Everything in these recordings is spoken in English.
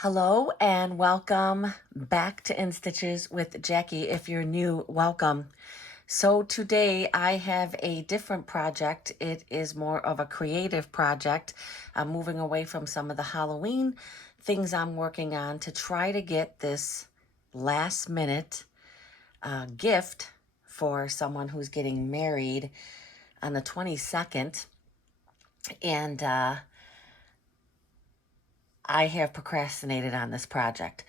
Hello and welcome back to In Stitches with Jackie. If you're new, welcome. So today I have a different project. It is more of a creative project. I'm moving away from some of the Halloween things I'm working on to try to get this last minute gift for someone who's getting married on the 22nd. And I have procrastinated on this project.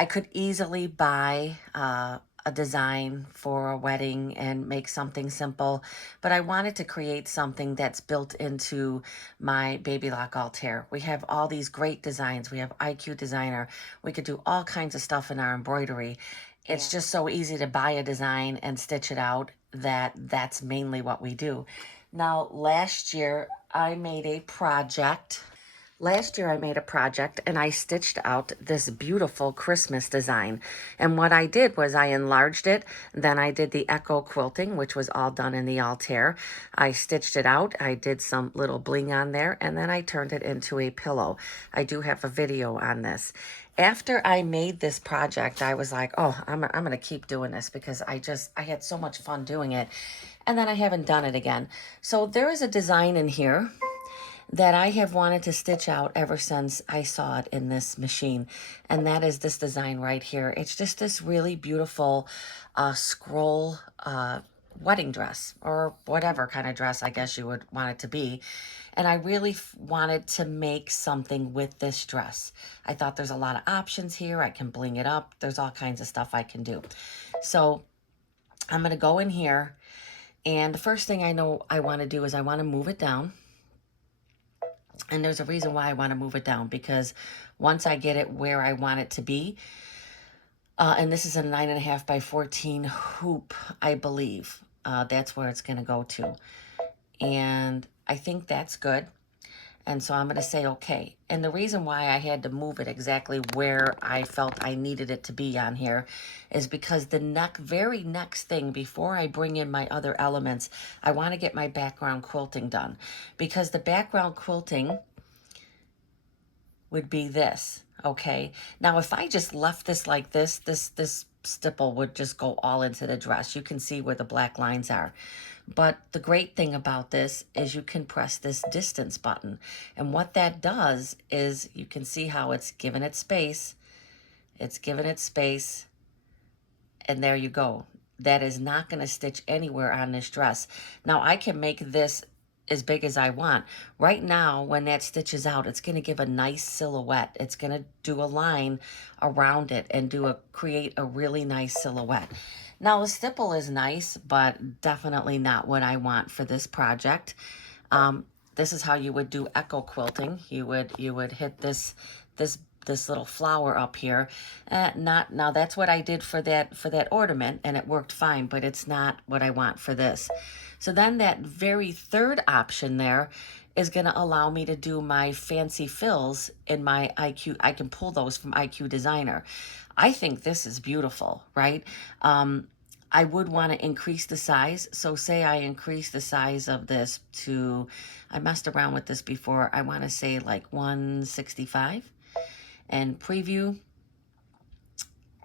I could easily buy a design for a wedding and make something simple, but I wanted to create something that's built into my Babylock Altair. We have all these great designs. We have IQ Designer. We could do all kinds of stuff in our embroidery. It's just so easy to buy a design and stitch it out that that's mainly what we do. Now, last year I made a project. Last year I made a project and I stitched out this beautiful Christmas design. And what I did was I enlarged it. Then I did the echo quilting, which was all done in the Altair. I stitched it out. I did some little bling on there and then I turned it into a pillow. I do have a video on this. After I made this project, I was like, oh, I'm going to keep doing this because I had so much fun doing it. And then I haven't done it again. So there is a design in here that I have wanted to stitch out ever since I saw it in this machine. And that is this design right here. It's just this really beautiful scroll wedding dress or whatever kind of dress I guess you would want it to be. And I really wanted to make something with this dress. I thought there's a lot of options here. I can bling it up. There's all kinds of stuff I can do. So I'm going to go in here. And the first thing I know I want to do is I want to move it down. And there's a reason why I want to move it down, because once I get it where I want it to be, and this is a 9.5 by 14 hoop, I believe, that's where it's going to go to. And I think that's good. And so I'm going to say, okay. And the reason why I had to move it exactly where I felt I needed it to be on here is because the very next thing before I bring in my other elements, I want to get my background quilting done. Because the background quilting would be this, okay? Now, if I just left this like this stipple would just go all into the dress. You can see where the black lines are. But the great thing about this is you can press this distance button. And what that does is you can see how it's given it space. It's given it space. And there you go. That is not going to stitch anywhere on this dress. Now, I can make this as big as I want. Right now, when that stitches out, it's going to give a nice silhouette. It's going to do a line around it and create a really nice silhouette. Now, the stipple is nice, but definitely not what I want for this project. This is how you would do echo quilting. You would hit this little flower up here. Now that's what I did for that ornament, and it worked fine, but it's not what I want for this. So then that very third option there is going to allow me to do my fancy fills in my IQ. I can pull those from IQ Designer. I think this is beautiful, right? I would want to increase the size. So say I increase the size of this to, I messed around with this before, I want to say like 165 and preview.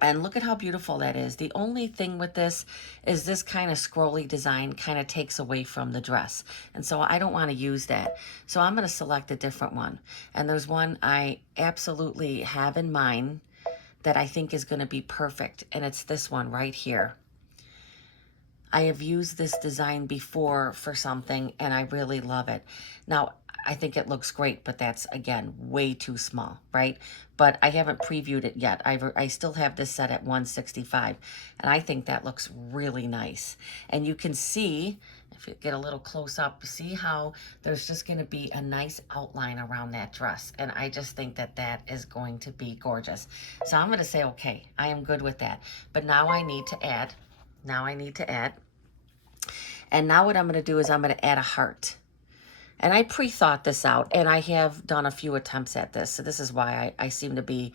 And look at how beautiful that is. The only thing with this is this kind of scrolly design kind of takes away from the dress. And so I don't want to use that. So I'm going to select a different one. And there's one I absolutely have in mind that I think is going to be perfect. And it's this one right here. I have used this design before for something and I really love it. Now, I think it looks great, but that's, again, way too small, right? But I haven't previewed it yet. I still have this set at 165, and I think that looks really nice. And you can see, if you get a little close up, see how there's just going to be a nice outline around that dress. And I just think that that is going to be gorgeous. So I'm going to say, okay, I am good with that. But now I need to add. And now what I'm going to do is I'm going to add a heart. And I pre-thought this out, and I have done a few attempts at this. So this is why I seem to be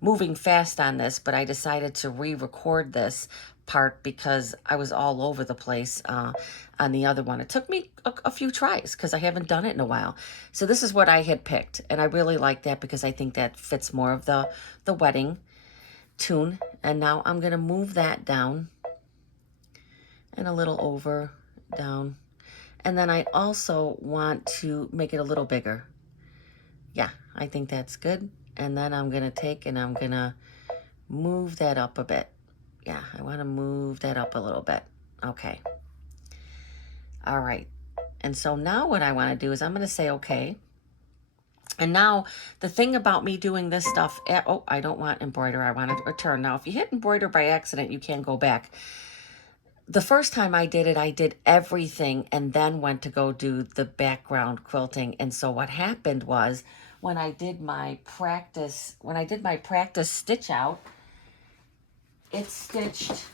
moving fast on this, but I decided to re-record this part because I was all over the place on the other one. It took me a few tries because I haven't done it in a while. So this is what I had picked, and I really like that because I think that fits more of the wedding tune. And now I'm going to move that down and a little over, down. And then I also want to make it a little bigger. Yeah, I think that's good. And then I'm going to take and I'm going to move that up a bit. Yeah, I want to move that up a little bit. Okay. All right. And so now what I want to do is I'm going to say okay. And now the thing about me doing this stuff, oh, I don't want embroider. I want to return. Now, if you hit embroider by accident, you can go back. The first time I did everything and then went to go do the background quilting. And so what happened was when I did my practice stitch out, it stitched,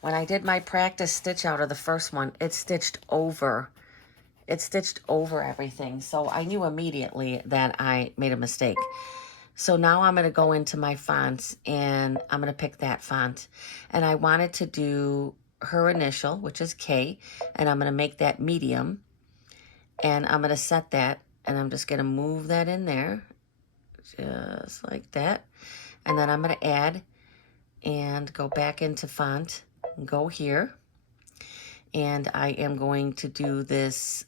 when I did my practice stitch out of the first one, it stitched over everything. So I knew immediately that I made a mistake. So now I'm going to go into my fonts and I'm going to pick that font. And I wanted to do her initial, which is K, and I'm going to make that medium. And I'm going to set that, and I'm just going to move that in there, just like that. And then I'm going to add and go back into font, and go here. And I am going to do this,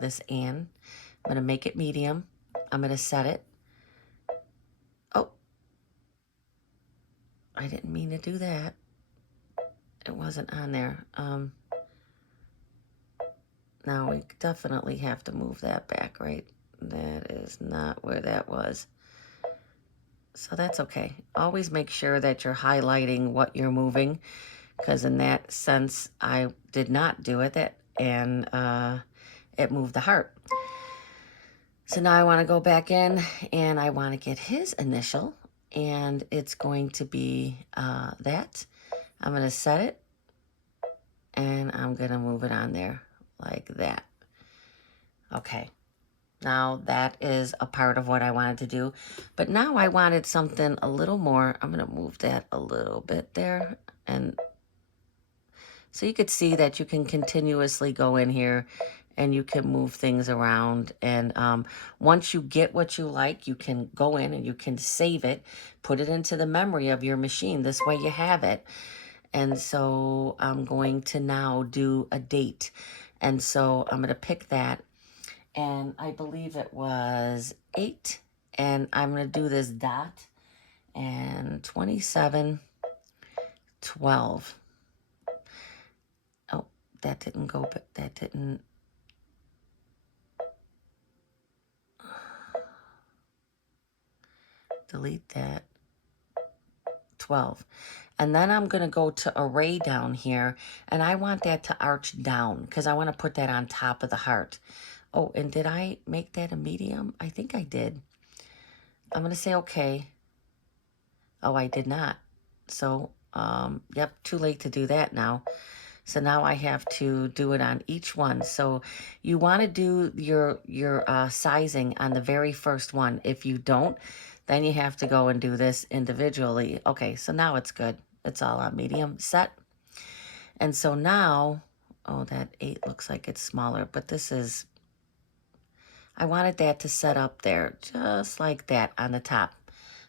this Ann. I'm going to make it medium. I'm going to set it. Oh, I didn't mean to do that. It wasn't on there. Now we definitely have to move that back, right? That is not where that was. So that's okay. Always make sure that you're highlighting what you're moving, because in that sense, I did not do it, and it moved the heart. So now I want to go back in and I want to get his initial, and it's going to be that. I'm going to set it and I'm going to move it on there like that. Okay. Now that is a part of what I wanted to do, but now I wanted something a little more. I'm going to move that a little bit there, and so you could see that you can continuously go in here and you can move things around. And once you get what you like, you can go in and you can save it, put it into the memory of your machine. This way you have it. And so I'm going to now do a date. And so I'm going to pick that. And I believe it was 8. And I'm going to do this dot and 27/12. Oh, that didn't go, but that didn't. Delete that. 12. And then I'm going to go to array down here, and I want that to arch down because I want to put that on top of the heart. Oh, and did I make that a medium? I think I did. I'm going to say okay. Oh, I did not. So, yep, too late to do that now. So now I have to do it on each one. So you want to do your sizing on the very first one. If you don't, then you have to go and do this individually. Okay, so now it's good. It's all on medium, set. And so now, oh, that 8 looks like it's smaller, but this is, I wanted that to set up there just like that on the top.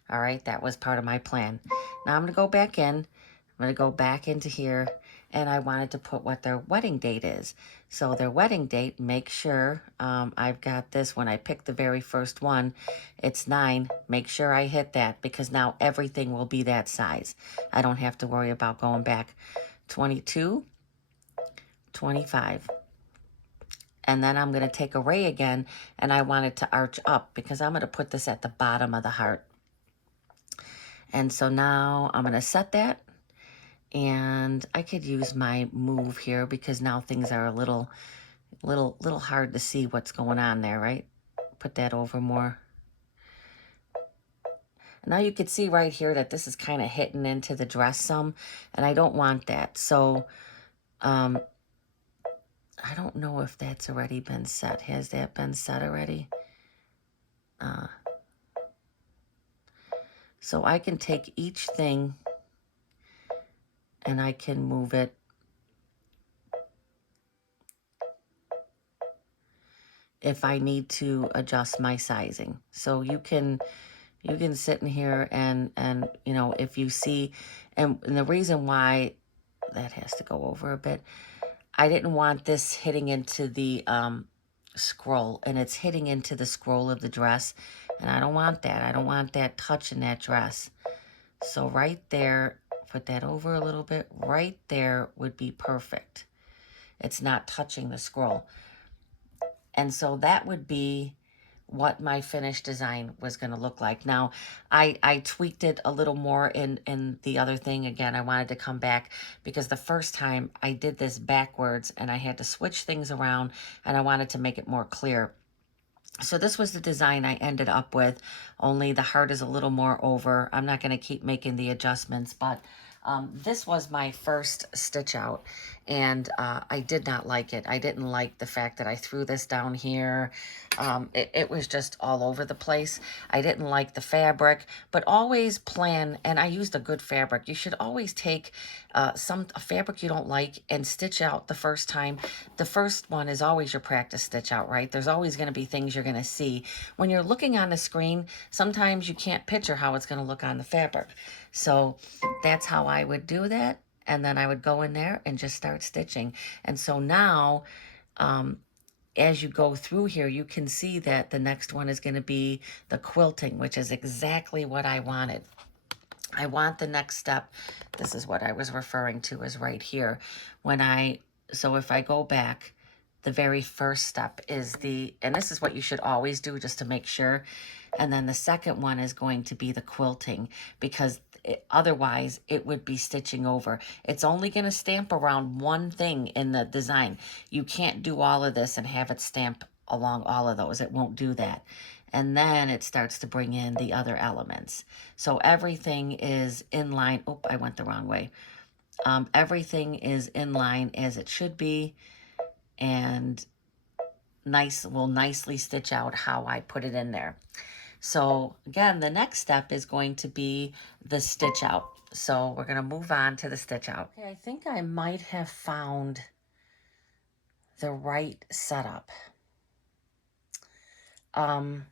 All right, that was part of my plan. Now I'm going to go back in. I'm going to go back into here, and I wanted to put what their wedding date is. So their wedding date, make sure I've got this. When I picked the very first one, it's 9. Make sure I hit that, because now everything will be that size. I don't have to worry about going back. 22, 25. And then I'm going to take array again, and I want it to arch up because I'm going to put this at the bottom of the heart. And so now I'm going to set that, and I could use my move here because now things are a little hard to see what's going on there, right? Put that over more. Now you can see right here that this is kind of hitting into the dress some, and I don't want that. So I don't know if that's already been set. Has that been set already? So I can take each thing and I can move it if I need to adjust my sizing. So you can sit in here and you know, if you see, and the reason why that has to go over a bit, I didn't want this hitting into the scroll, and it's hitting into the scroll of the dress, and I don't want that. I don't want that touching that dress. So right there, put that over a little bit, right there would be perfect. It's not touching the scroll. And so that would be what my finished design was going to look like. Now, I tweaked it a little more in the other thing. Again, I wanted to come back because the first time I did this backwards and I had to switch things around, and I wanted to make it more clear. So this was the design I ended up with, only the heart is a little more over. I'm not going to keep making the adjustments, but this was my first stitch out, and I did not like it. I didn't like the fact that I threw this down here. It was just all over the place. I didn't like the fabric, but always plan, and I used a good fabric. You should always take a fabric you don't like and stitch out the first time. The first one is always your practice stitch out, right? There's always going to be things you're going to see. When you're looking on the screen, sometimes you can't picture how it's going to look on the fabric. So that's how I would do that. And then I would go in there and just start stitching. And so now, as you go through here, you can see that the next one is going to be the quilting, which is exactly what I wanted. I want the next step. This is what I was referring to is right here. So if I go back, the very first step is and this is what you should always do just to make sure. And then the second one is going to be the quilting, because otherwise it would be stitching over. It's only going to stamp around one thing in the design. You can't do all of this and have it stamp along all of those. It won't do that. And then it starts to bring in the other elements. So everything is in line. Oh, I went the wrong way. Everything is in line as it should be, and will nicely stitch out how I put it in there. So again, the next step is going to be the stitch out. So we're going to move on to the stitch out. Okay, I think I might have found the right setup. I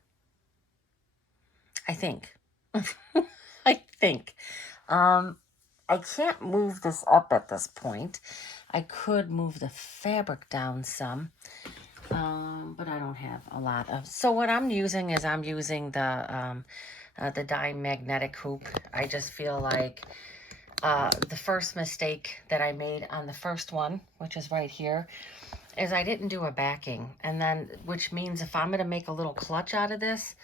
think. I think. I can't move this up at this point. I could move the fabric down some, but I don't have a lot of. So what I'm using is the dime magnetic hoop. I just feel like the first mistake that I made on the first one, which is right here, is I didn't do a backing, and then which means if I'm going to make a little clutch out of this,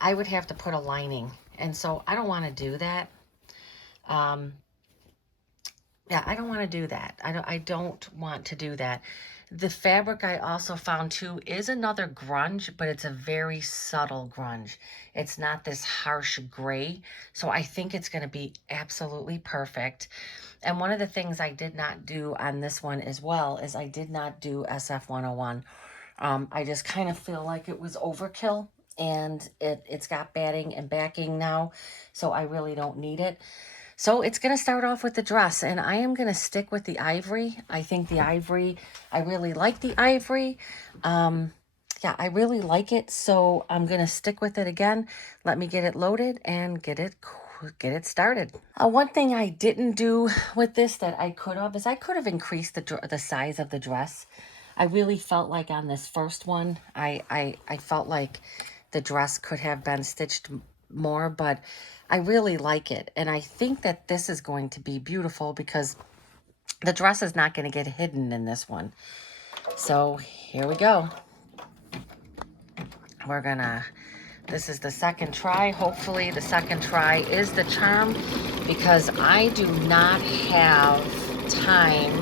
I would have to put a lining, and so I don't want to do that. Yeah, I don't want to do that. I don't want to do that. The fabric I also found too is another grunge, but it's a very subtle grunge. It's not this harsh gray. So I think it's going to be absolutely perfect. And one of the things I did not do on this one as well is I did not do SF 101. I just kind of feel like it was overkill, and it's got batting and backing now. So I really don't need it. So it's going to start off with the dress, and I am going to stick with the ivory. I think the ivory, I really like the ivory. Yeah, I really like it, so I'm going to stick with it again. Let me get it loaded and get it started. One thing I didn't do with this that I could have is I could have increased the size of the dress. I really felt like on this first one, I felt like the dress could have been stitched more, but I really like it. And I think that this is going to be beautiful because the dress is not going to get hidden in this one. So here we go. This is the second try. Hopefully the second try is the charm, because I do not have time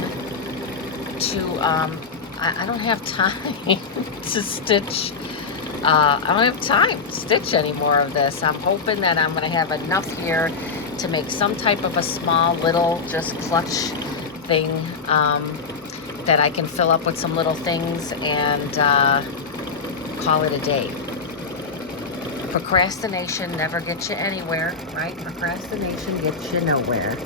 to, I don't have time to stitch. I don't have time to stitch any more of this. I'm hoping that I'm going to have enough here to make some type of a small little just clutch thing that I can fill up with some little things and call it a day. Procrastination never gets you anywhere, right? Procrastination gets you nowhere.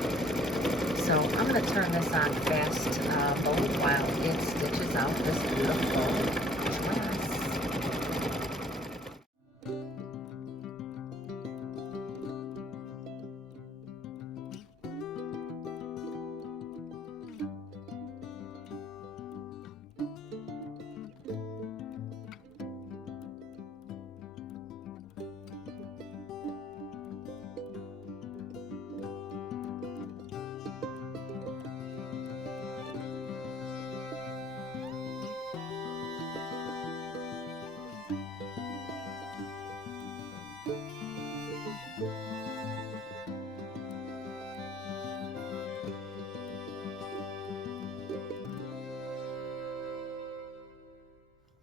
So So I'm going to turn this on fast mode while it stitches out this beautiful dress.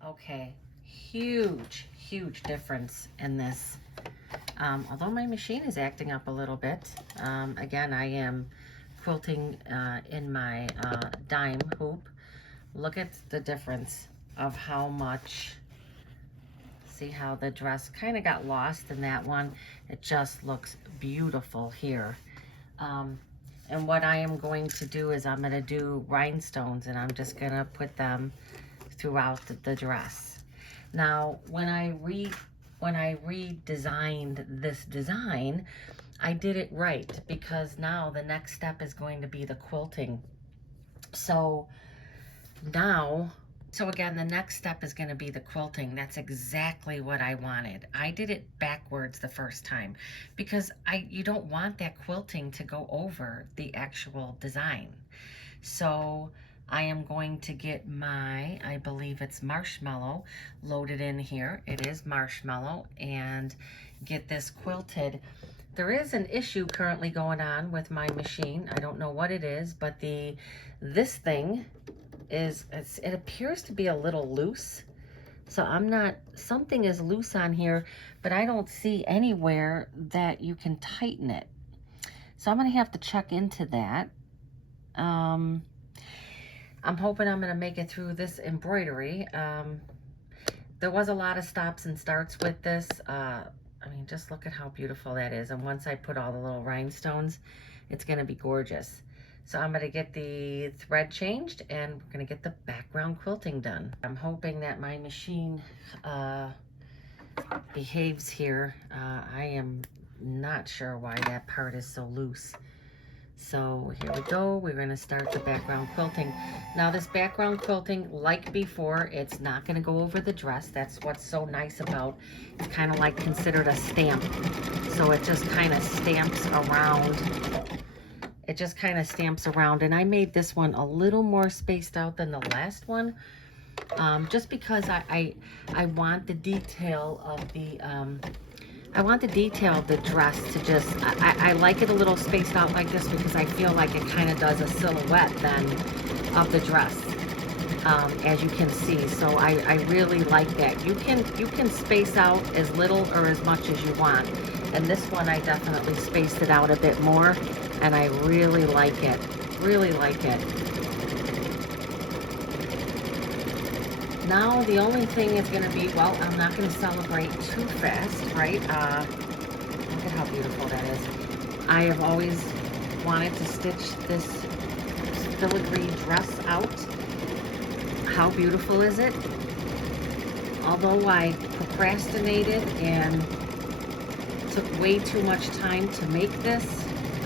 Okay, huge difference in this. Although my machine is acting up a little bit. Again, I am quilting in my dime hoop. Look at the difference of how much. See how the dress kind of got lost in that one. It just looks beautiful here. And what I am going to do is I'm going to do rhinestones, and I'm just going to put them throughout the dress. Now, when I redesigned this design, I did it right, because now the next step is going to be the quilting. So again, the next step is going to be the quilting. That's exactly what I wanted. I did it backwards the first time because you don't want that quilting to go over the actual design. So I am going to get my, I believe it's marshmallow, loaded in here. It is marshmallow, and get this quilted. There is an issue currently going on with my machine. I don't know what it is, but this thing it appears to be a little loose. So something is loose on here, but I don't see anywhere that you can tighten it. So I'm gonna have to check into that. I'm hoping I'm gonna make it through this embroidery. There was a lot of stops and starts with this. I mean, just look at how beautiful that is. And once I put all the little rhinestones, it's gonna be gorgeous. So I'm going to get the thread changed, and we're going to get the background quilting done. I'm hoping that my machine behaves here. I am not sure why that part is so loose. So here we go. We're going to start the background quilting. Now this background quilting, like before, it's not going to go over the dress. That's what's so nice about it. It's kind of like considered a stamp. So it just kind of stamps around. It just kind of stamps around, and I made this one a little more spaced out than the last one, just because I want the detail of the dress to just, I like it a little spaced out like this because I feel like it kind of does a silhouette then of the dress, as you can see. So I really like that. You can space out as little or as much as you want, and this one I definitely spaced it out a bit more. And I really like it, really like it. Now the only thing is gonna be, well, I'm not gonna celebrate too fast, right? Look at how beautiful that is. I have always wanted to stitch this filigree dress out. How beautiful is it? Although I procrastinated and took way too much time to make this,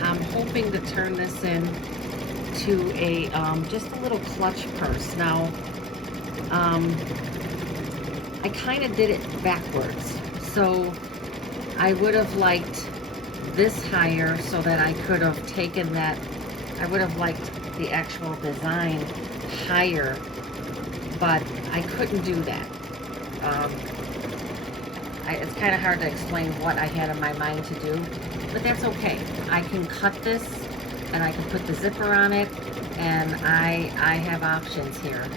I'm hoping to turn this into a just a little clutch purse. Now, I kind of did it backwards. So I would have liked this higher so that I could have taken that. I would have liked the actual design higher, but I couldn't do that. It's kind of hard to explain what I had in my mind to do, but that's okay. I can cut this, and I can put the zipper on it, and I have options here.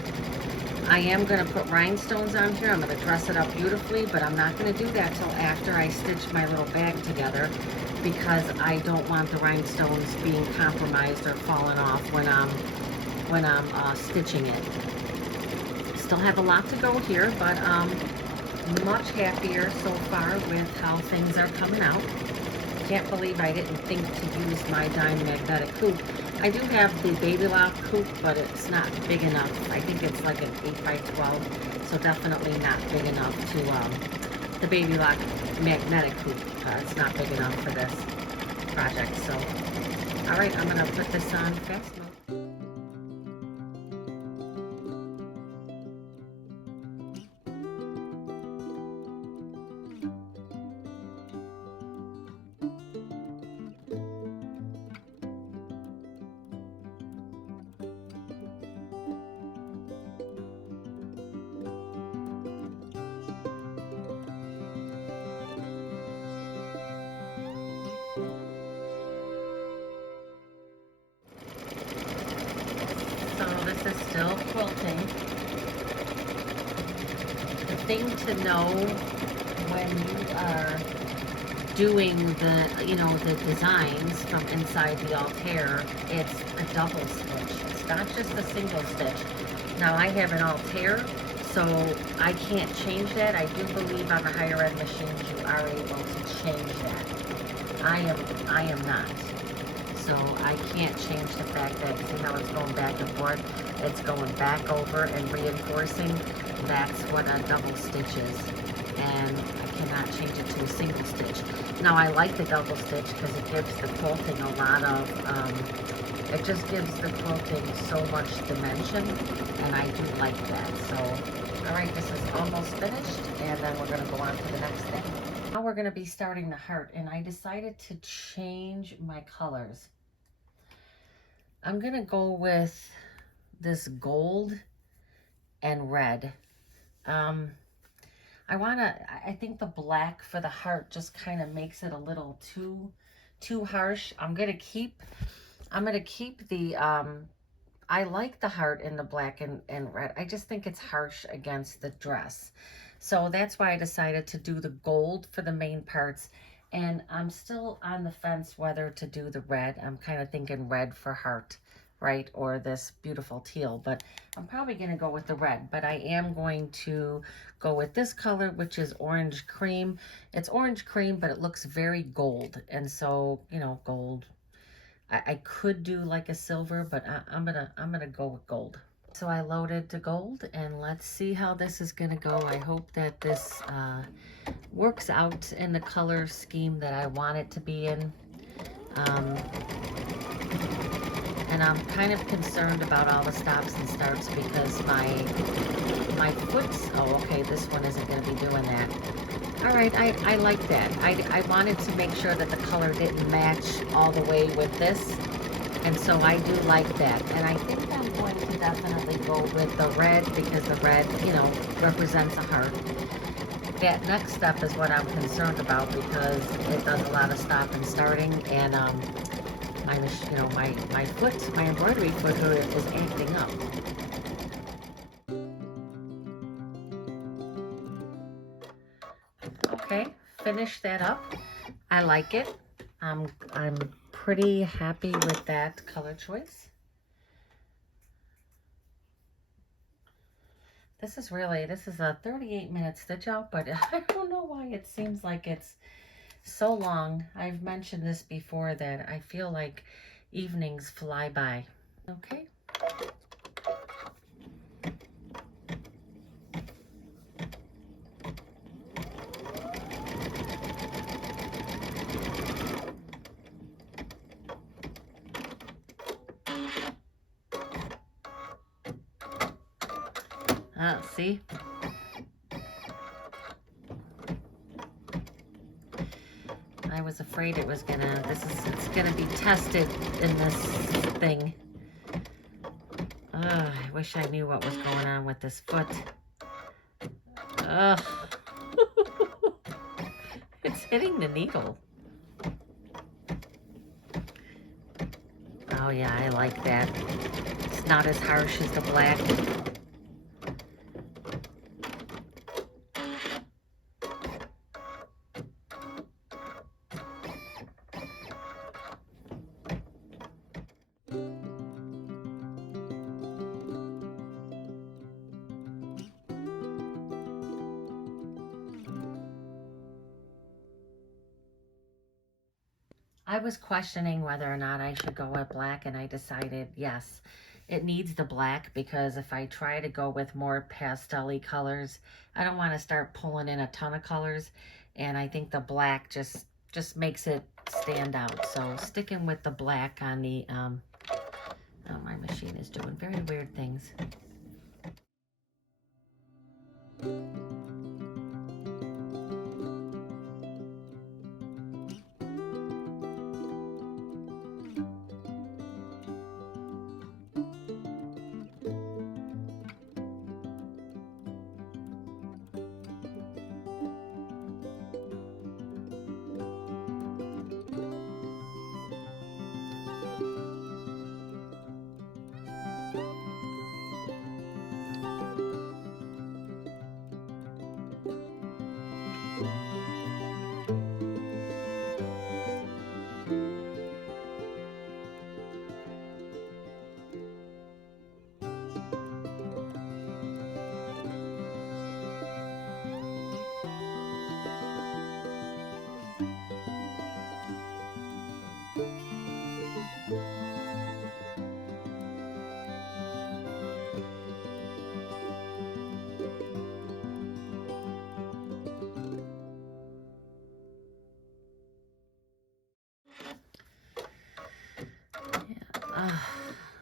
I am going to put rhinestones on here. I'm going to dress it up beautifully, but I'm not going to do that till after I stitch my little bag together, because I don't want the rhinestones being compromised or falling off when I'm stitching it. Still have a lot to go here, but much happier so far with how things are coming out. can't believe I didn't think to use my diamond magnetic hoop. I do have the Babylock hoop, but it's not big enough. I think it's like an 8 by 12, so definitely not big enough to, the Babylock magnetic hoop. It's not big enough for this project, so. All right, I'm gonna put this on fast mode. So this is still quilting. The thing to know when you are doing the designs from inside the Altair, it's a double stitch. It's not just a single stitch. Now I have an Altair, so I can't change that. I do believe on the higher end machines you are able to change that. I am not. So I can't change the fact that, see how it's going back and forth? It's going back over and reinforcing. That's what a double stitch is. And I cannot change it to a single stitch. Now I like the double stitch because it gives the quilting a lot of, it just gives the quilting so much dimension, and I do like that. So, all right, this is almost finished, and then we're gonna go on to the next thing. Now we're gonna be starting the heart, and I decided to change my colors. I'm gonna go with this gold and red. I think the black for the heart just kind of makes it a little too harsh. I'm gonna keep the, I like the heart in the black and red. I just think it's harsh against the dress. So that's why I decided to do the gold for the main parts. And I'm still on the fence whether to do the red. I'm kind of thinking red for heart, right? Or this beautiful teal, but I'm probably going to go with the red. But I am going to go with this color, which is orange cream. It's orange cream, but it looks very gold. And so, you know, gold. I could do like a silver, but I'm gonna go with gold. So I loaded the gold, and let's see how this is gonna go. I hope that this works out in the color scheme that I want it to be in. And I'm kind of concerned about all the stops and starts because my foot's, oh, okay, this one isn't gonna be doing that. All right, I like that. I wanted to make sure that the color didn't match all the way with this, and so I do like that. And I think I'm going to definitely go with the red because the red, you know, represents a heart. That next step is what I'm concerned about because it does a lot of stop and starting, and my foot, my embroidery foot is acting up. Okay, finish that up. I like it. I'm pretty happy with that color choice. This is a 38-minute stitch out, but I don't know why it seems like it's so long. I've mentioned this before that I feel like evenings fly by. Okay. See? I was afraid it was it's gonna be tested in this thing. I wish I knew what was going on with this foot. Ugh. It's hitting the needle. Oh yeah, I like that. It's not as harsh as the black. I was questioning whether or not I should go with black, and I decided yes, it needs the black, because if I try to go with more pastel-y colors, I don't want to start pulling in a ton of colors, and I think the black just makes it stand out. So sticking with the black on the, oh, my machine is doing very weird things.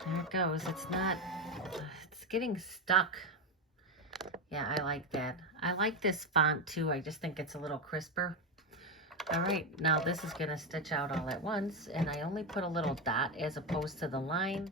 There it goes. It's getting stuck. Yeah, I like that. I like this font too. I just think it's a little crisper. All right, now this is gonna stitch out all at once, and I only put a little dot as opposed to the line.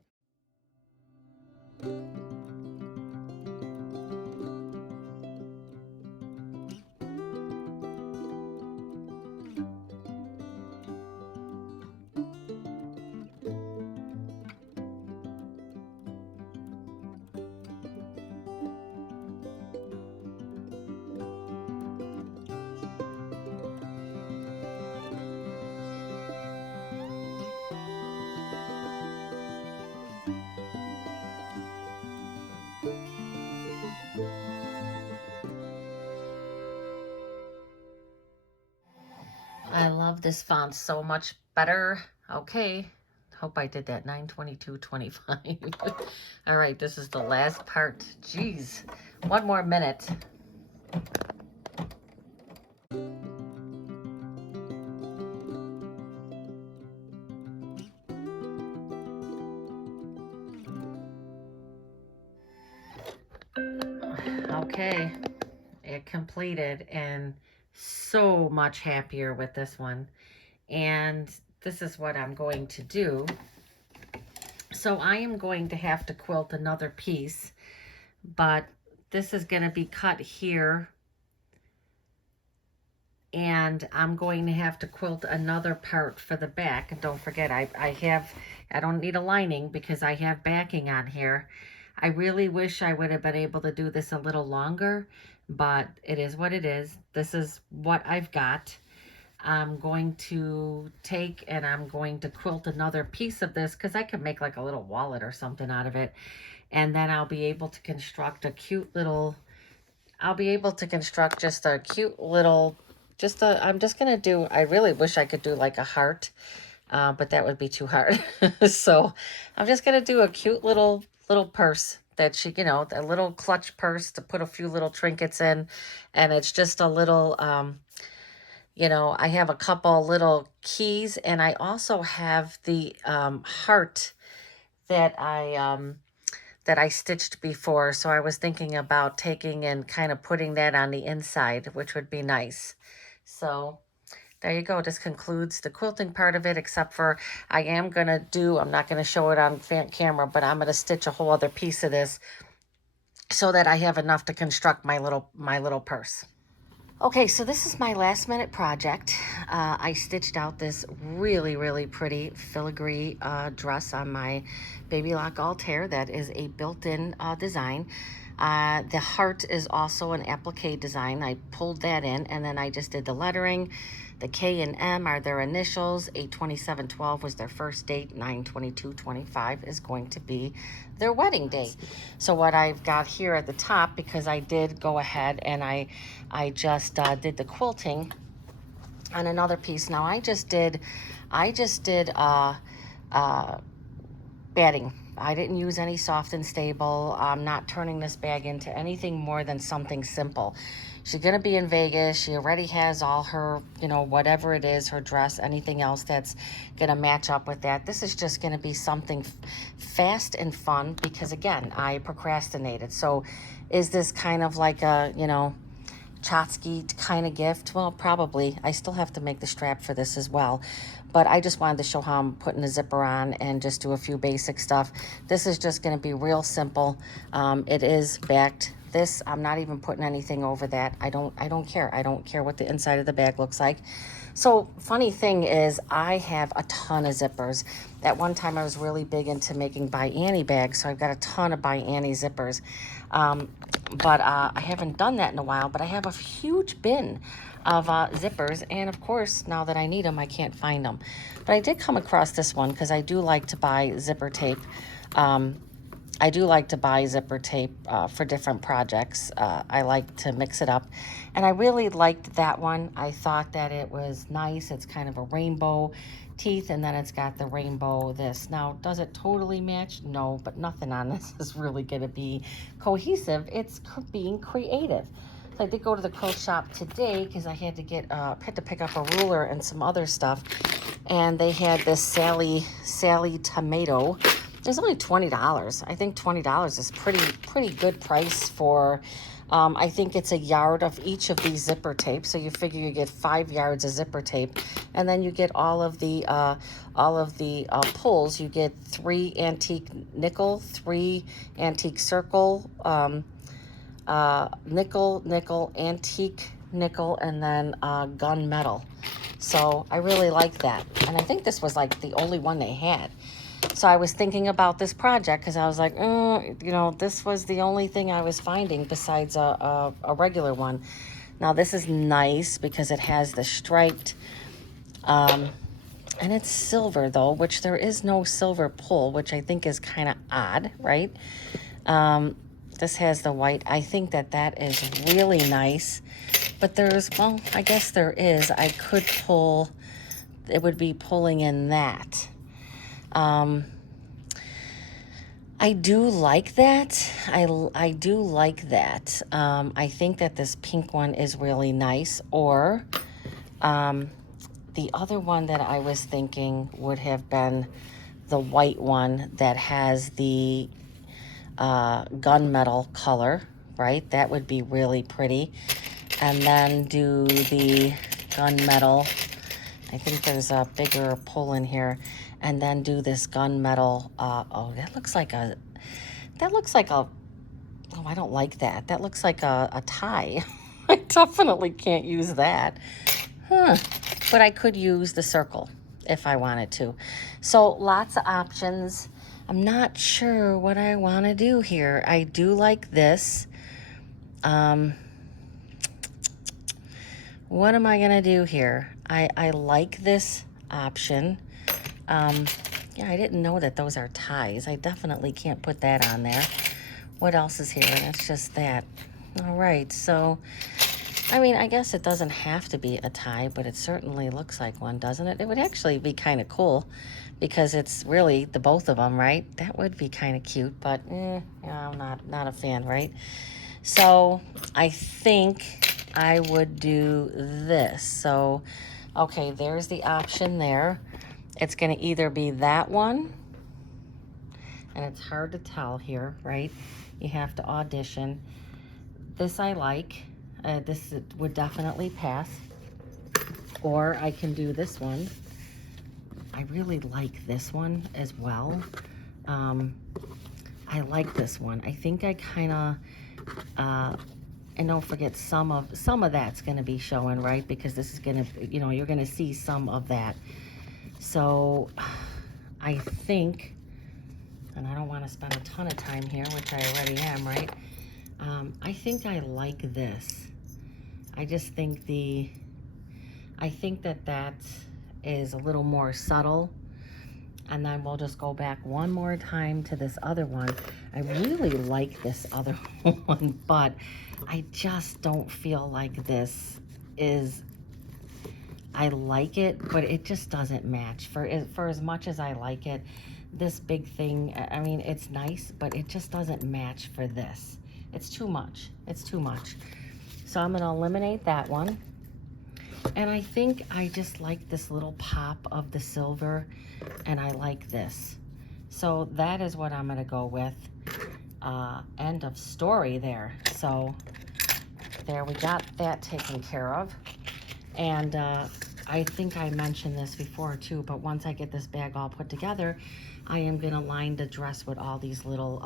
I love this font so much better. Okay, hope I did that. 9:22:25. All right, this is the last part. Jeez, one more minute. Okay, it completed, and so much happier with this one. And this is what I'm going to do. So I am going to have to quilt another piece, but this is going to be cut here, and I'm going to have to quilt another part for the back. And don't forget, I don't need a lining because I have backing on here. I really wish I would have been able to do this a little longer, but it is what it is. This is what I've got. I'm going to take and I'm going to quilt another piece of this because I could make like a little wallet or something out of it. And then I'll be able to construct a cute little, I'm just going to do, I really wish I could do like a heart, but that would be too hard. So I'm just going to do a cute little purse that she, a little clutch purse to put a few little trinkets in. And it's just a little, I have a couple little keys, and I also have the heart that I stitched before. So I was thinking about taking and kind of putting that on the inside, which would be nice. So there you go. This concludes the quilting part of it, except for I'm not going to show it on camera, but I'm going to stitch a whole other piece of this so that I have enough to construct my little purse. Okay, so this is my last minute project. I stitched out this really, really pretty filigree dress on my Babylock Altair. That is a built-in design. The heart is also an applique design. I pulled that in, and then I just did the lettering. The K and M are their initials. 8/27/12 was their first date. 9/22/25 is going to be their wedding date. So what I've got here at the top, because I did go ahead and I just did the quilting, on another piece. Now I just did uh, batting. I didn't use any soft and stable. I'm not turning this bag into anything more than something simple. She's going to be in Vegas. She already has all her, you know, whatever it is, her dress, anything else that's going to match up with that. This is just going to be something fast and fun because, again, I procrastinated. So is this kind of like a, you know, Chotsky kind of gift? Well, probably. I still have to make the strap for this as well. But I just wanted to show how I'm putting the zipper on and just do a few basic stuff. This is just going to be real simple. It is backed. This, I'm not even putting anything over that. I don't care. I don't care what the inside of the bag looks like. So funny thing is I have a ton of zippers. At one time I was really big into making by Annie bags, so I've got a ton of by Annie zippers. But I haven't done that in a while, but I have a huge bin of zippers, and of course, now that I need them, I can't find them. But I did come across this one because I do like to buy zipper tape. I do like to buy zipper tape for different projects. I like to mix it up. And I really liked that one. I thought that it was nice. It's kind of a rainbow teeth, and then it's got the rainbow this. Now, does it totally match? No, but nothing on this is really going to be cohesive. It's being creative. So I did go to the quilt shop today because I had to pick up a ruler and some other stuff. And they had this Sally tomato. It was only $20. I think $20 is pretty good price for, I think it's a yard of each of these zipper tapes. So you figure you get 5 yards of zipper tape, and then you get all of the pulls. You get 3 antique nickel, 3 antique circle, nickel, antique nickel, and then gun metal. So I really like that. And I think this was like the only one they had. So I was thinking about this project because I was like, you know, this was the only thing I was finding besides a regular one. Now this is nice because it has the striped, and it's silver though, which there is no silver pull, which I think is kind of odd, right? This has the white. I think that is really nice. But there's, well, I guess there is. I could pull, it would be pulling in that. I do like that. I do like that. I think that this pink one is really nice. Or the other one that I was thinking would have been the white one that has the gunmetal color, right? That would be really pretty. And then do the gunmetal. I think there's a bigger pull in here. And then do this gunmetal. Oh, that looks like a, oh, I don't like that. That looks like a tie. I definitely can't use that. But I could use the circle if I wanted to. So lots of options. I'm not sure what I want to do here. I do like this. What am I going to do here? I like this option. Yeah, I didn't know that those are ties. I definitely can't put that on there. What else is here? That's just that. All right, so, I mean, I guess it doesn't have to be a tie, but it certainly looks like one, doesn't it? It would actually be kind of cool because it's really the both of them, right? That would be kind of cute, but yeah, I'm not a fan, right? So I think I would do this. So, okay, there's the option there. It's going to either be that one, and it's hard to tell here, right? You have to audition. This I like. This would definitely pass. Or I can do this one. I really like this one as well. I like this one. I think I kind of, and don't forget some of that's going to be showing, right? Because this is going to, you know, you're going to see some of that. So I think, and I don't want to spend a ton of time here, which I already am, right? I think I like this. I just think that is a little more subtle. And then we'll just go back one more time to this other one. I really like this other one, but I just don't feel like this is, I like it, but it just doesn't match. For as much as I like it, this big thing, I mean, it's nice, but it just doesn't match for this. It's too much. It's too much. So I'm gonna eliminate that one. And I think I just like this little pop of the silver, and I like this. So that is what I'm gonna go with. End of story there. So there, we got that taken care of. And I think I mentioned this before too, but once I get this bag all put together, I am gonna line the dress with all these little,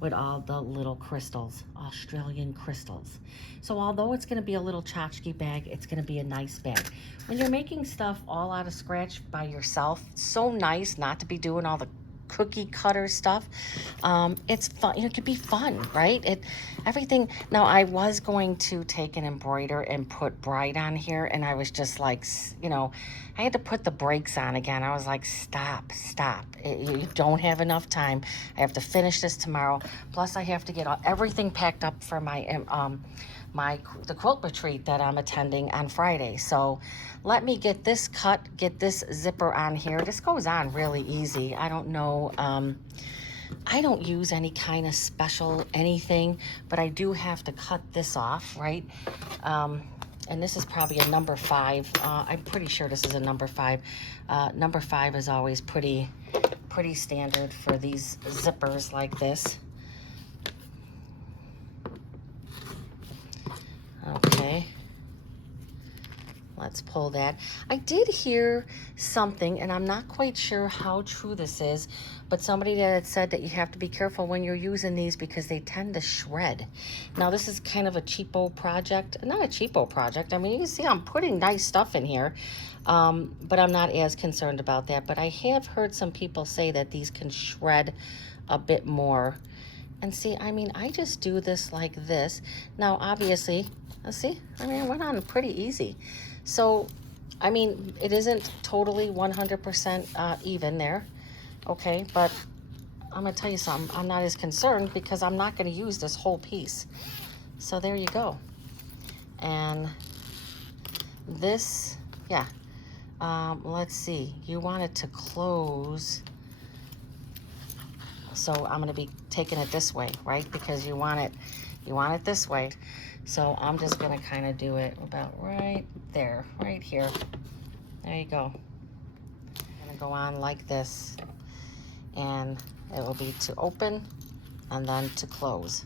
with all the little crystals, Australian crystals. So although it's gonna be a little tchotchke bag, it's gonna be a nice bag. When you're making stuff all out of scratch by yourself, so nice not to be doing all the cookie cutter stuff. It's fun. It could be fun, right? Everything. Now, I was going to take an embroider and put bride on here, and I was just like, I had to put the brakes on again. I was like, stop. You don't have enough time. I have to finish this tomorrow. Plus, I have to get everything packed up for the quilt retreat that I'm attending on Friday. So let me get this cut, get this zipper on here. This goes on really easy. I don't know, I don't use any kind of special anything, but I do have to cut this off, right? And this is probably a number 5. I'm pretty sure this is a number 5. Number 5 is always pretty standard for these zippers like this. Okay, let's pull that. I did hear something, and I'm not quite sure how true this is, but somebody that had said that you have to be careful when you're using these because they tend to shred. Now, this is kind of a cheapo project. Not a cheapo project. I mean, you can see I'm putting nice stuff in here, but I'm not as concerned about that. But I have heard some people say that these can shred a bit more. And see, I mean, I just do this like this. Now, obviously, let's see, I mean, it went on pretty easy. So, I mean, it isn't totally 100% even there, okay? But I'm gonna tell you something, I'm not as concerned because I'm not gonna use this whole piece. So there you go. And this, yeah, let's see, you want it to close. So I'm gonna be taking it this way, right? Because you want it this way. So I'm just gonna kind of do it about right there, right here. There you go. I'm gonna go on like this, and it will be to open and then to close.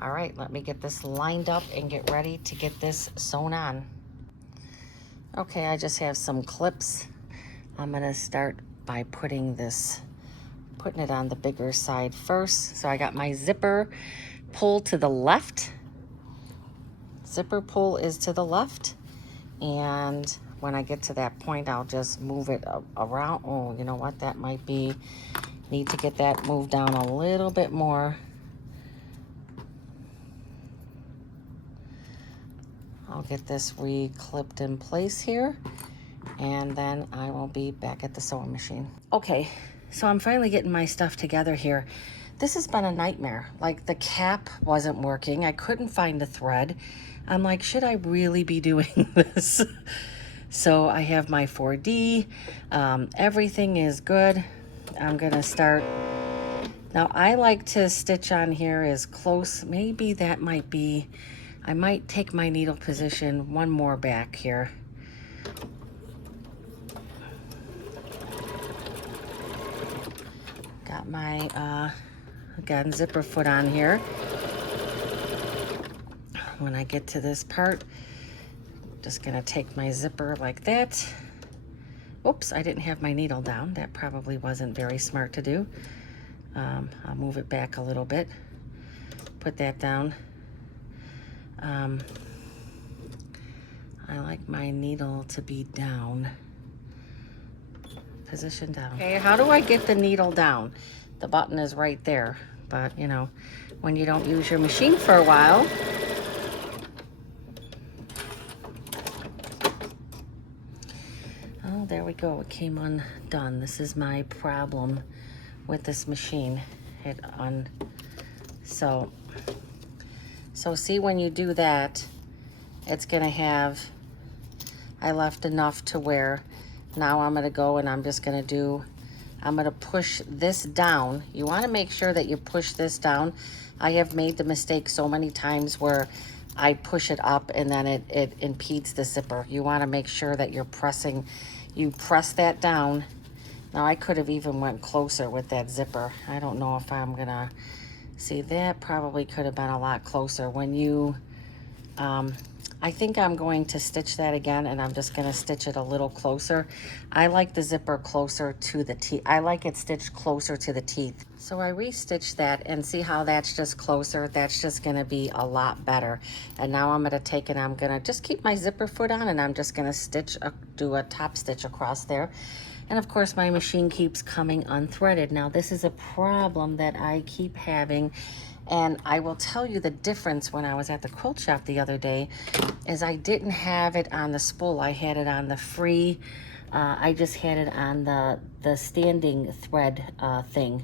All right, let me get this lined up and get ready to get this sewn on. Okay, I just have some clips. I'm gonna start by putting it on the bigger side first. So I got my zipper pull to the left. Zipper pull is to the left. And when I get to that point, I'll just move it around. Oh, you know what? That might be, need to get that moved down a little bit more. I'll get this re-clipped in place here. And then I will be back at the sewing machine. Okay. So I'm finally getting my stuff together here. This has been a nightmare. Like, the cap wasn't working. I couldn't find the thread. I'm like, should I really be doing this? So I have my 4D. Everything is good. I'm gonna start. Now, I like to stitch on here as close. Maybe that might be, I might take my needle position one more back here. Got my, again, zipper foot on here. When I get to this part, I'm just gonna take my zipper like that. Oops, I didn't have my needle down. That probably wasn't very smart to do. I'll move it back a little bit. Put that down. I like my needle to be down. Position down. Okay, how do I get the needle down? The button is right there, but you know, when you don't use your machine for a while. Oh, there we go, it came undone. This is my problem with this machine. So see, when you do that, it's gonna have I left enough to where now I'm gonna go and I'm just gonna do, I'm gonna push this down. You wanna make sure that you push this down. I have made the mistake so many times where I push it up and then it impedes the zipper. You wanna make sure that you're pressing, you press that down. Now I could have even went closer with that zipper. I don't know if I'm gonna, see that probably could have been a lot closer. When you, I think I'm going to stitch that again and I'm just gonna stitch it a little closer. I like the zipper closer to the teeth. I like it stitched closer to the teeth. So I re-stitched that and see how that's just closer. That's just gonna be a lot better. And now I'm gonna take and I'm gonna just keep my zipper foot on and I'm just gonna stitch, do a top stitch across there. And of course my machine keeps coming unthreaded. Now this is a problem that I keep having, and I will tell you the difference when I was at the quilt shop the other day is I didn't have it on the spool. I had it on the free, I just had it on the standing thread thing,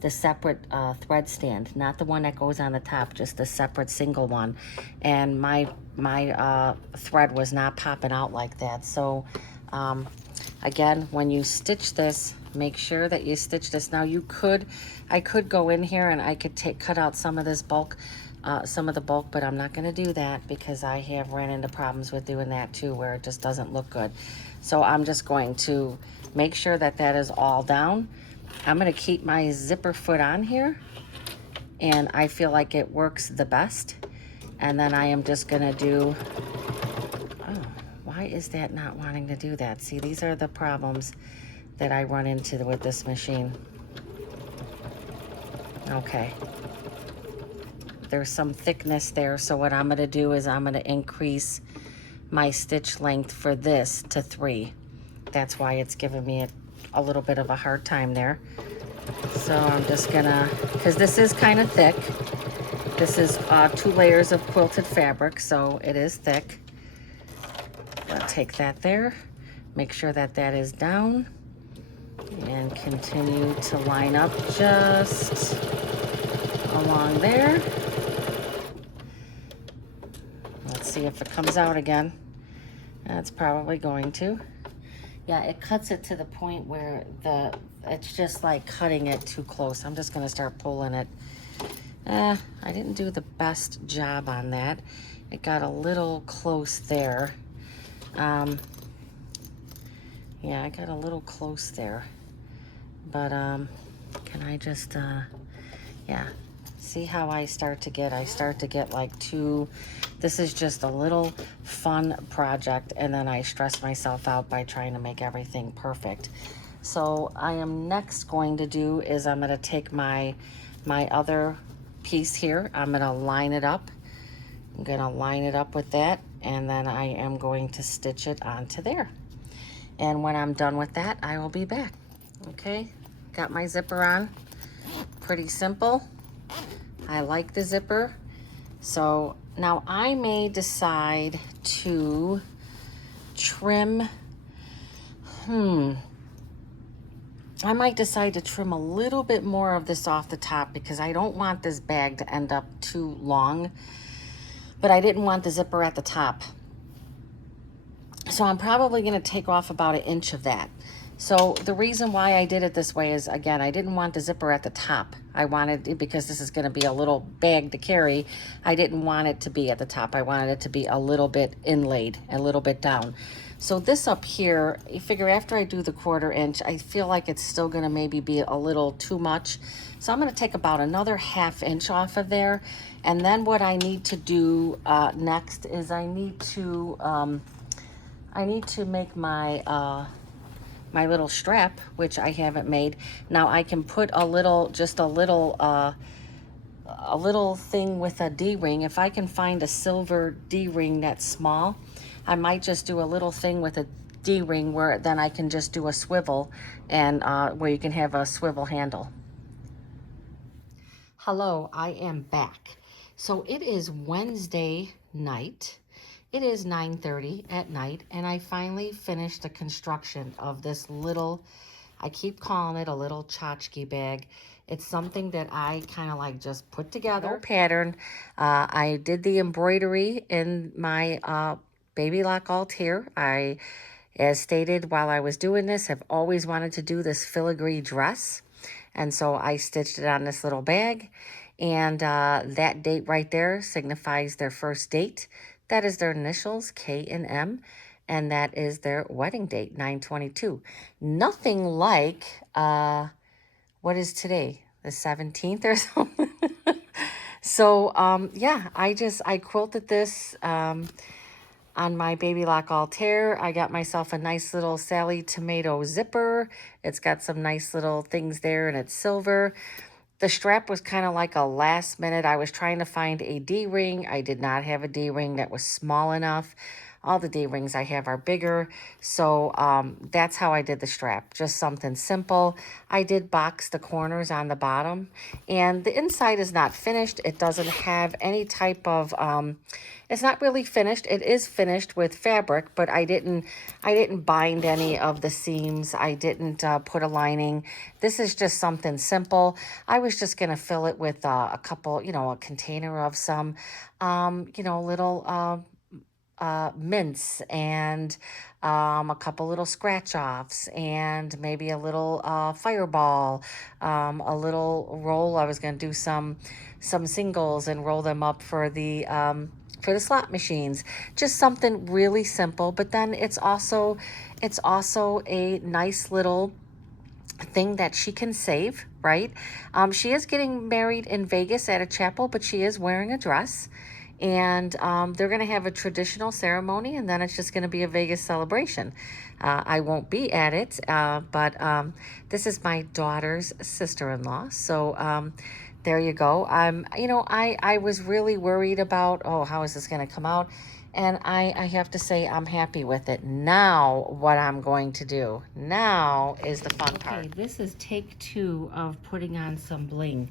the separate thread stand, not the one that goes on the top, just the separate single one. And my thread was not popping out like that. So again, when you stitch this, make sure that you stitch this. Now you could, I could go in here and I could cut out some of this bulk, some of the bulk, but I'm not gonna do that because I have ran into problems with doing that too, where it just doesn't look good. So I'm just going to make sure that that is all down. I'm gonna keep my zipper foot on here and I feel like it works the best. And then I am just gonna do, oh, why is that not wanting to do that? See, these are the problems that I run into with this machine. Okay. There's some thickness there, so what I'm gonna do is I'm gonna increase my stitch length for this to 3. That's why it's giving me a little bit of a hard time there. So I'm just gonna, because this is kind of thick. This is 2 layers of quilted fabric, so it is thick. I'll take that there, make sure that that is down, and continue to line up just along there. Let's see if it comes out again. That's probably going to. Yeah, it cuts it to the point where it's just like cutting it too close. I'm just gonna start pulling it. I didn't do the best job on that. It got a little close there. Yeah, I got a little close there. But can I just, yeah, see how I start to get like too, this is just a little fun project, and then I stress myself out by trying to make everything perfect. So I am next going to do is I'm gonna take my other piece here, I'm gonna line it up. I'm gonna line it up with that, and then I am going to stitch it onto there. And when I'm done with that, I will be back. Okay, got my zipper on. Pretty simple. I like the zipper. So now I may decide to trim, I might decide to trim a little bit more of this off the top because I don't want this bag to end up too long, but I didn't want the zipper at the top. So I'm probably gonna take off about 1 inch of that. So the reason why I did it this way is, again, I didn't want the zipper at the top. I wanted it, because this is gonna be a little bag to carry, I didn't want it to be at the top. I wanted it to be a little bit inlaid, a little bit down. So this up here, you figure after I do the 1/4 inch, I feel like it's still gonna maybe be a little too much. So I'm gonna take about another 1/2 inch off of there. And then what I need to do next is I need to make my my little strap, which I haven't made. Now I can put a little thing with a D-ring. If I can find a silver D-ring that's small, I might just do a little thing with a D-ring where then I can just do a swivel, and where you can have a swivel handle. Hello, I am back. So it is Wednesday night. It is 9:30 at night, and I finally finished the construction of this little, I keep calling it a little tchotchke bag. It's something that I kind of like just put together. No pattern. I did the embroidery in my Babylock Altair. I, as stated while I was doing this, have always wanted to do this filigree dress. And so I stitched it on this little bag. And that date right there signifies their first date. That is their initials, K and M. And that is their wedding date, 9/22. Nothing like, what is today? The 17th or something? So, yeah, I quilted this on my Babylock Altair. I got myself a nice little Sally tomato zipper. It's got some nice little things there, and it's silver. The strap was kind of like a last minute. I was trying to find a D-ring. I did not have a D-ring that was small enough. All the D-rings I have are bigger. So that's how I did the strap. Just something simple. I did box the corners on the bottom. And the inside is not finished. It doesn't have any type of... it's not really finished. It is finished with fabric, but I didn't bind any of the seams. I didn't put a lining. This is just something simple. I was just going to fill it with a couple, a container of some, little mints and a couple little scratch offs and maybe a little fireball, a little roll. I was going to do some singles and roll them up for the slot machines. Just something really simple, but then it's also a nice little thing that she can save, right? She is getting married in Vegas at a chapel, but she is wearing a dress. And they're going to have a traditional ceremony, and then it's just going to be a Vegas celebration. I won't be at it, but this is my daughter's sister-in-law. So there you go. I was really worried about, oh, how is this going to come out? And I have to say I'm happy with it. Now what I'm going to do now is the fun part. Okay, this is take 2 of putting on some bling.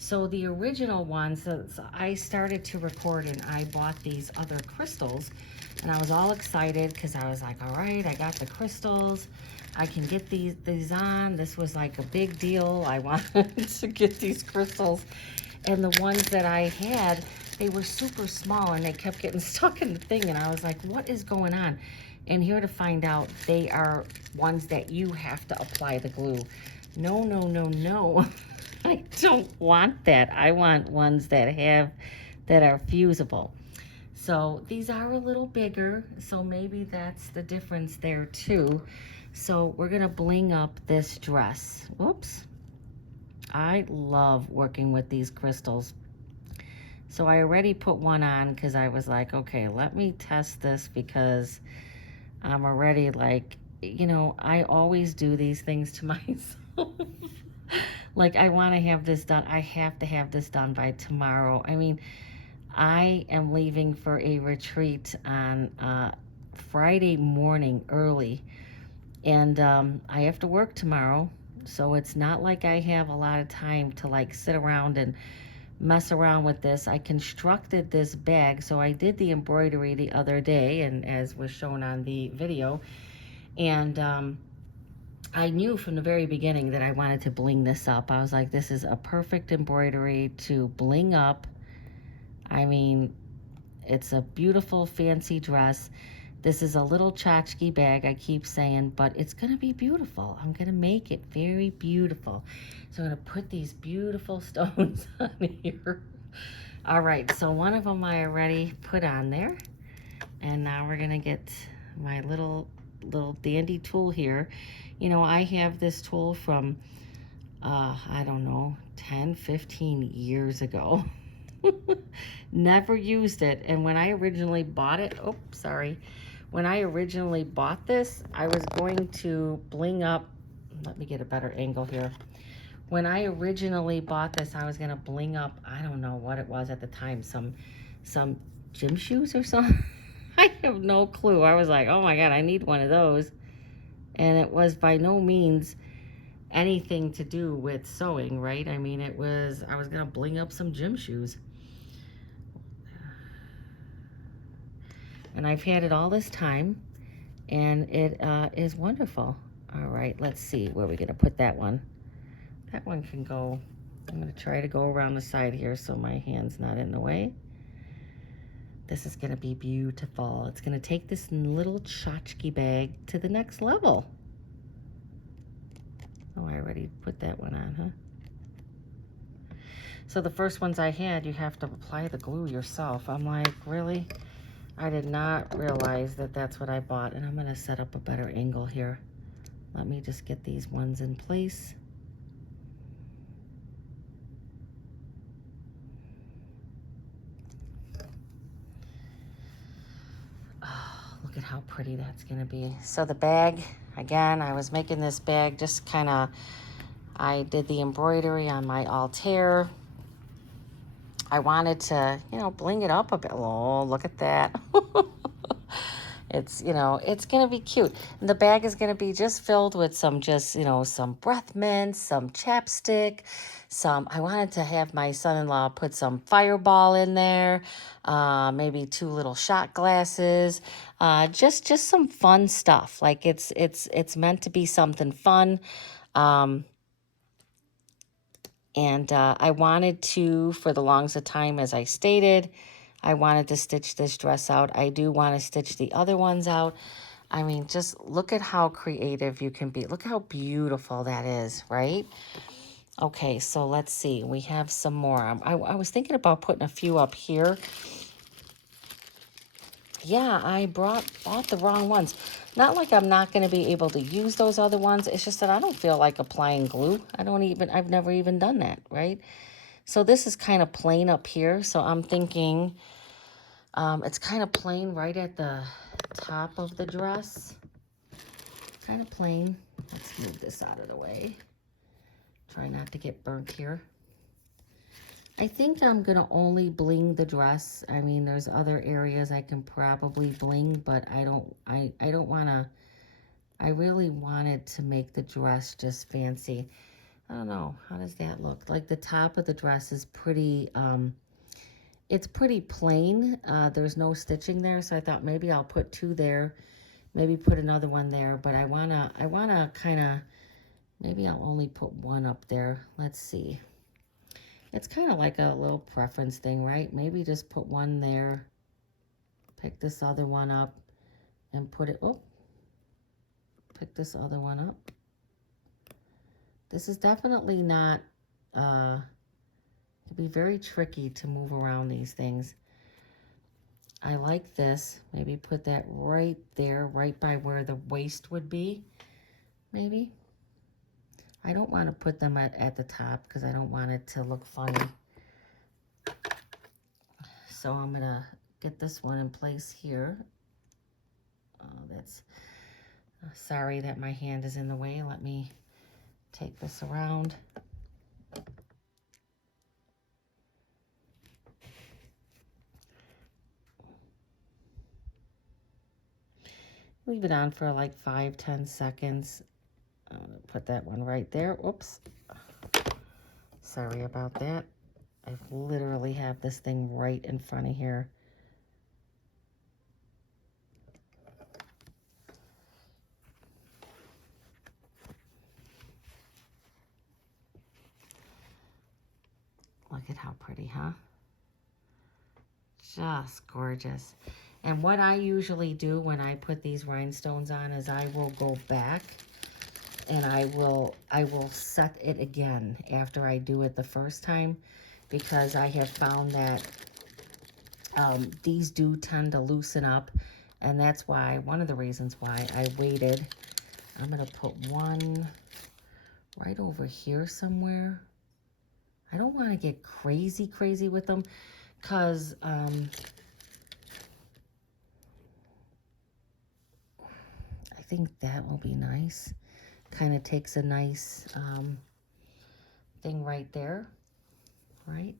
So the original ones, I started to record and I bought these other crystals and I was all excited because I was like, all right, I got the crystals. I can get these on. This was like a big deal. I wanted to get these crystals. And the ones that I had, they were super small and they kept getting stuck in the thing. And I was like, what is going on? And here to find out, they are ones that you have to apply the glue. No, no, no, no. I don't want that. I want ones that are fusible. So these are a little bigger, so maybe that's the difference there too. So we're gonna bling up this dress. Whoops. I love working with these crystals. So I already put one on because I was like, okay, let me test this because I'm already like, I always do these things to myself. Like, I want to have this done. I have to have this done by tomorrow. I mean, I am leaving for a retreat on Friday morning early. And I have to work tomorrow. So it's not like I have a lot of time to like sit around and mess around with this. I constructed this bag. So I did the embroidery the other day, and as was shown on the video. And I knew from the very beginning that I wanted to bling this up. I was like, this is a perfect embroidery to bling up. I mean, it's a beautiful, fancy dress. This is a little tchotchke bag, I keep saying, but it's going to be beautiful. I'm going to make it very beautiful. So I'm going to put these beautiful stones on here. All right, so one of them I already put on there. And now we're going to get my little dandy tool here. I have this tool from, I don't know, 10, 15 years ago. Never used it. And when I originally bought it, when I originally bought this, I was going to bling up, let me get a better angle here. When I originally bought this, I was going to bling up, I don't know what it was at the time, some gym shoes or something. I have no clue. I was like, oh my God, I need one of those. And it was by no means anything to do with sewing, right? I mean, I was going to bling up some gym shoes. And I've had it all this time, and it is wonderful. All right, let's see where we're going to put that one. That one can go, I'm going to try to go around the side here so my hand's not in the way. This is going to be beautiful. It's going to take this little tchotchke bag to the next level. Oh, I already put that one on, huh? So the first ones I had, you have to apply the glue yourself. I'm like, really? I did not realize that that's what I bought. And I'm going to set up a better angle here. Let me just get these ones in place. Oh, look at how pretty that's going to be. So the bag, again, I was making this bag just kind of, I did the embroidery on my Altair. I wanted to, you know, bling it up a bit. Oh, look at that. It's, you know, it's going to be cute. And the bag is going to be just filled with some just, you know, some breath mints, some chapstick, I wanted to have my son-in-law put some Fireball in there, maybe 2 little shot glasses, just some fun stuff. Like it's meant to be something fun. And I wanted to, for the longest of time, as I stated, I wanted to stitch this dress out. I do want to stitch the other ones out. I mean, just look at how creative you can be. Look how beautiful that is, right? Okay, so let's see. We have some more. I was thinking about putting a few up here. Yeah, I bought the wrong ones. Not like I'm not going to be able to use those other ones. It's just that I don't feel like applying glue. I've never even done that, right? So this is kind of plain up here. So I'm thinking it's kind of plain right at the top of the dress. Kind of plain. Let's move this out of the way. Try not to get burnt here. I think I'm going to only bling the dress. I mean, there's other areas I can probably bling, but I don't want to, I really wanted to make the dress just fancy. I don't know. How does that look? Like the top of the dress is pretty, it's pretty plain. There's no stitching there, so I thought maybe I'll put 2 there, maybe put another one there, but I wanna kind of, maybe I'll only put 1 up there. Let's see. It's kind of like a little preference thing, right? Maybe just put 1 there, pick this other one up, and put it, oh, pick this other one up. This is definitely not, it'd be very tricky to move around these things. I like this. Maybe put that right there, right by where the waist would be, maybe. I don't want to put them at the top because I don't want it to look funny. So I'm going to get this one in place here. That's sorry that my hand is in the way. Let me take this around. Leave it on for like 5-10 seconds. I'm going to put that one right there. Oops. Sorry about that. I literally have this thing right in front of here. Look at how pretty, huh? Just gorgeous. And what I usually do when I put these rhinestones on is I will go back and I will set it again after I do it the first time, because I have found that these do tend to loosen up, and that's why, one of the reasons why I waited. I'm going to put 1 right over here somewhere. I don't want to get crazy with them, because I think that will be nice. Kind of takes a nice thing right there, right?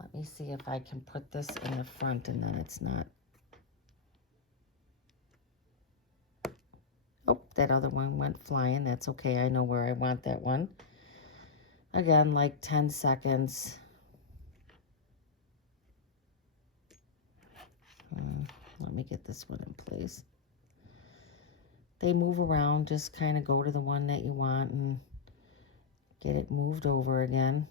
Let me see if I can put this in the front and then it's not. Oh, that other one went flying. That's okay. I know where I want that one. Again, like 10 seconds. Let me get this one in place. They move around. Just kind of go to the one that you want and get it moved over again.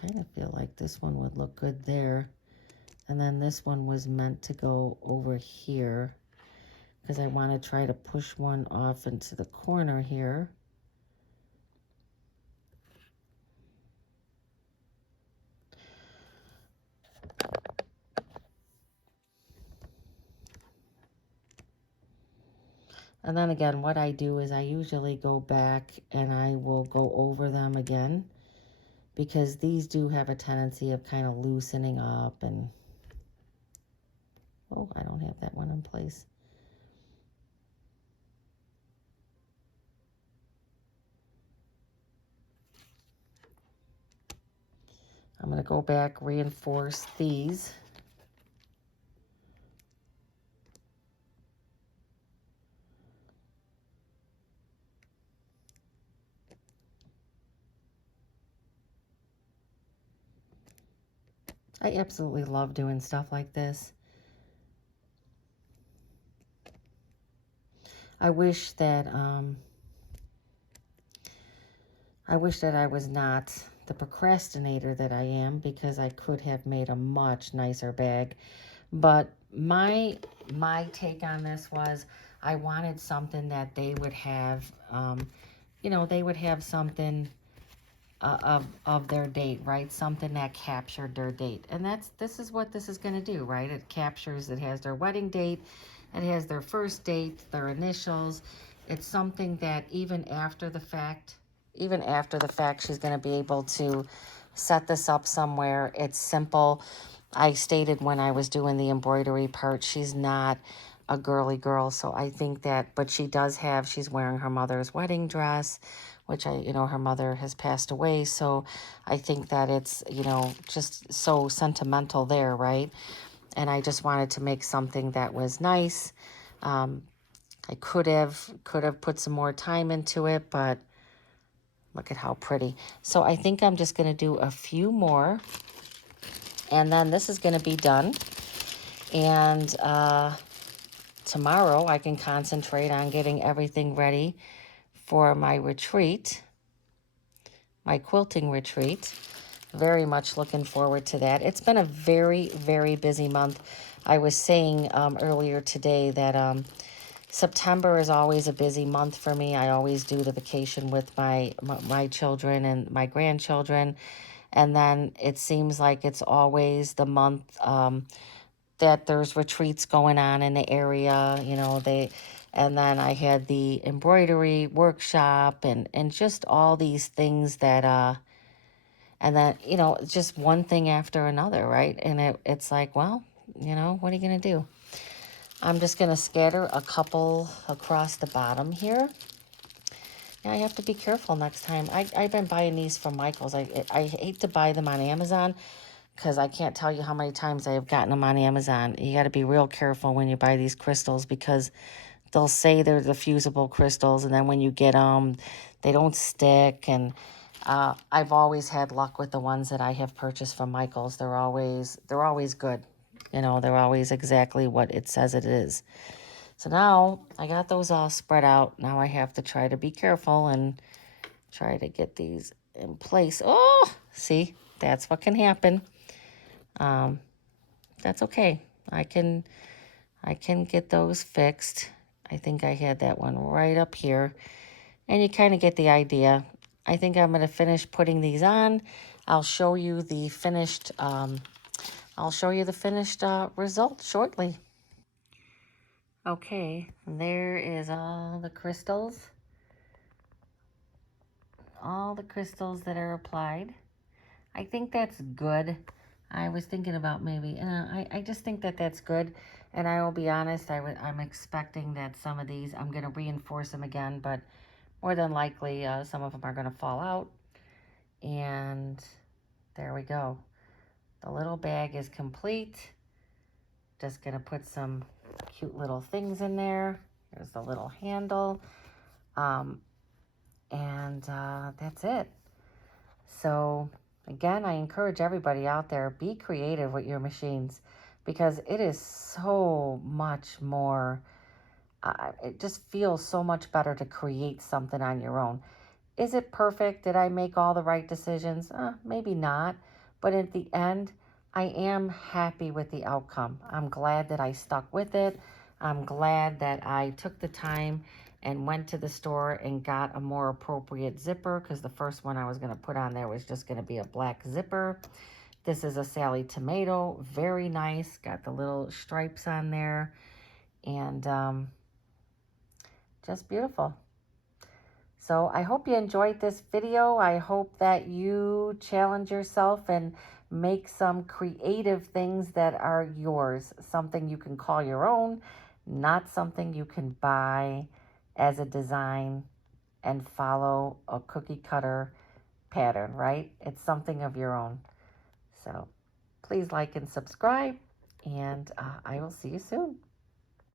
kind of feel like this one would look good there. And then this one was meant to go over here because I want to try to push one off into the corner here. And then again, what I do is I usually go back and I will go over them again because these do have a tendency of kind of loosening up and, oh, I don't have that one in place. I'm going to go back, reinforce these. I absolutely love doing stuff like this. I wish that I was not the procrastinator that I am, because I could have made a much nicer bag. But my take on this was I wanted something that they would have, you know, they would have something of their date, right? Something that captured their date. And this is what this is going to do, right? It captures, it has their wedding date, it has their first date, their initials. It's something that even after the fact, she's going to be able to set this up somewhere. It's simple. I stated when I was doing the embroidery part, she's not a girly girl. So I think that, but she does have, she's wearing her mother's wedding dress, which her mother has passed away. So I think that it's, just so sentimental there, right? And I just wanted to make something that was nice. I could have put some more time into it, but look at how pretty. So I think I'm just going to do a few more, and then this is going to be done. And tomorrow I can concentrate on getting everything ready for my retreat, my quilting retreat. Very much looking forward to that. It's been a very, very busy month. I was saying earlier today that September is always a busy month for me. I always do the vacation with my children and my grandchildren. And then it seems like it's always the month that there's retreats going on in the area. And then I had the embroidery workshop and just all these things that, and then, just one thing after another, right? And it's like, well, what are you going to do? I'm just going to scatter a couple across the bottom here. Yeah, I have to be careful next time. I've been buying these from Michael's. I hate to buy them on Amazon because I can't tell you how many times I have gotten them on Amazon. You got to be real careful when you buy these crystals because they'll say they're the fusible crystals, and then when you get them, they don't stick. And I've always had luck with the ones that I have purchased from Michael's. They're always good. They're always exactly what it says it is. So now I got those all spread out. Now I have to try to be careful and try to get these in place. Oh, see, that's what can happen. That's okay. I can get those fixed. I think I had that one right up here. And you kind of get the idea. I think I'm going to finish putting these on. I'll show you the finished result shortly. Okay, there is all the crystals that are applied. I think that's good. I was thinking about maybe, I just think that that's good. And I will be honest, I'm expecting that some of these, I'm going to reinforce them again, but more than likely, some of them are going to fall out. And there we go. The little bag is complete. Just going to put some cute little things in there. Here's the little handle. And that's it. So again, I encourage everybody out there, be creative with your machines because it is so much more, it just feels so much better to create something on your own. Is it perfect? Did I make all the right decisions? Maybe not. But at the end, I am happy with the outcome. I'm glad that I stuck with it. I'm glad that I took the time and went to the store and got a more appropriate zipper, because the first one I was going to put on there was just going to be a black zipper. This is a Sally Tomato. Very nice. Got the little stripes on there. And just beautiful. So I hope you enjoyed this video. I hope that you challenge yourself and make some creative things that are yours. Something you can call your own, not something you can buy as a design and follow a cookie cutter pattern, right? It's something of your own. So please like and subscribe, and I will see you soon.